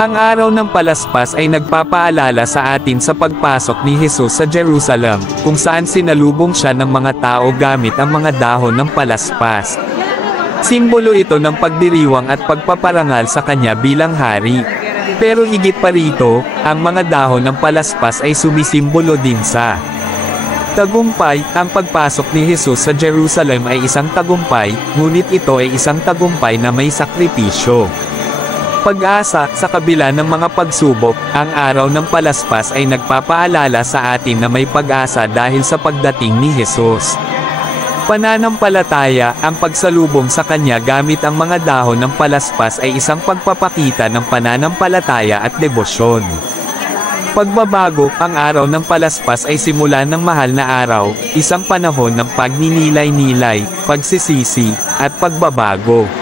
Ang araw ng Palaspas ay nagpapaalala sa atin sa pagpasok ni Jesus sa Jerusalem, kung saan sinalubong siya ng mga tao gamit ang mga dahon ng palaspas. Simbolo ito ng pagdiriwang at pagpaparangal sa kanya bilang hari. Pero higit pa rito, ang mga dahon ng palaspas ay sumisimbolo din sa tagumpay. Ang pagpasok ni Jesus sa Jerusalem ay isang tagumpay, ngunit ito ay isang tagumpay na may sakripisyo. Pag-asa, sa kabila ng mga pagsubok, ang araw ng palaspas ay nagpapaalala sa atin na may pag-asa dahil sa pagdating ni Jesus. Pananampalataya, ang pagsalubong sa Kanya gamit ang mga dahon ng palaspas ay isang pagpapakita ng pananampalataya at debosyon. Pagbabago, ang araw ng palaspas ay simula ng mahal na araw, isang panahon ng pagninilay-nilay, pagsisisi, at pagbabago.